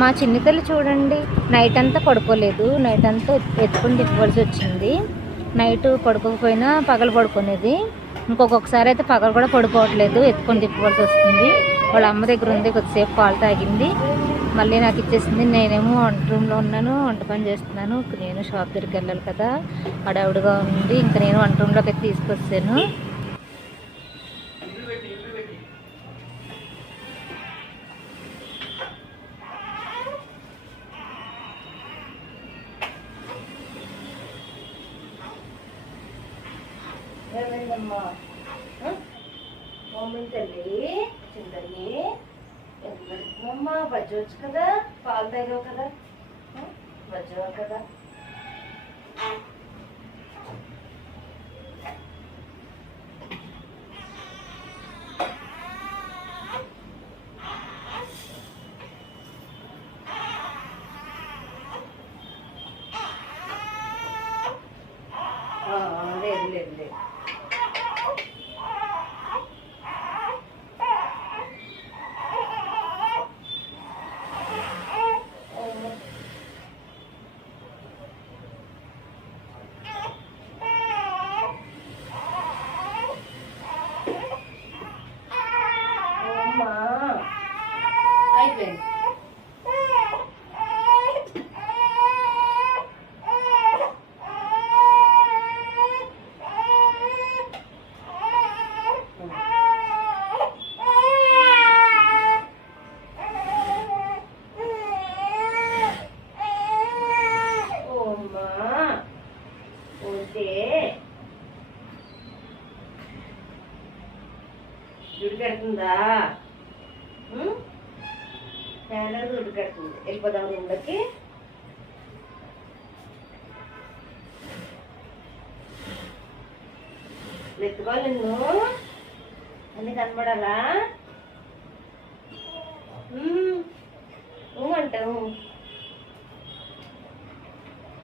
మా చిన్ని తల్లి చూడండి, నైట్ అంతా పడుకోలేదు. నైట్ అంతా ఎత్తుకుని తిప్పవలసి వచ్చింది. నైట్ పడుకోకపోయినా పగలు పడుకునేది. ఇంకొకసారి అయితే పగలు కూడా పడుకోవట్లేదు, ఎత్తుకొని తిప్పవలసి వస్తుంది. వాళ్ళ అమ్మ దగ్గర ఉంది, కొద్దిసేపు పాలు తాగింది, మళ్ళీ నాకు ఇచ్చేసింది. నేనేమో వంట రూమ్లో ఉన్నాను, వంట పని చేస్తున్నాను. నేను షాప్ దగ్గరికి వెళ్ళాలి కదా, అడవుడుగా ఉంది. ఇంకా నేను వంట రూమ్లోకి అయితే తీసుకొచ్చాను. ఏమైందమ్మా మమ్మీ తల్లి, చింతల్లి అమ్మా బజ్జవచ్చు కదా, పాలు తాగావు కదా, బజ్జావు కదా. లేదు లేదు లేదు. అయిపోయింది. దుడ్డు కడుతుందా? చాలా దుడ్డు కడుతుంది. వెళ్ళిపోదాం రూమ్లోకి. ఎత్తుకోవాలి నిన్ను, అన్ని కనబడాలా? అంటావు